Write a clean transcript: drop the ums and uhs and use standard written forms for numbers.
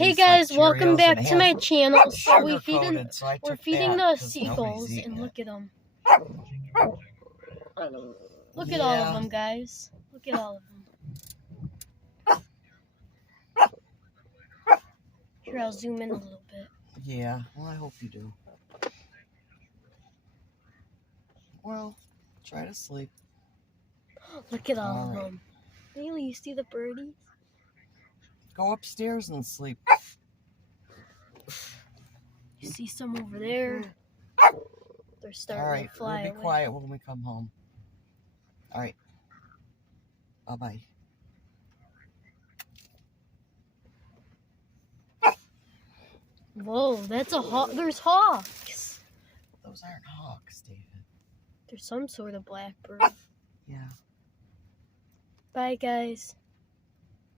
Hey guys, welcome back to my channel. So we're feeding the seagulls, and look at them. Look at all of them, guys. Look at all of them. Here, I'll zoom in a little bit. Yeah, well, I hope you do. Well, try to sleep. Look at all of them. Bailey, you see the birdies? Go upstairs and sleep. You see some over there? They're starting to fly we'll be quiet when we come home. All right. Bye-bye. Whoa, that's a hawk. There's hawks. Those aren't hawks, David. There's some sort of blackbird. Yeah. Bye, guys.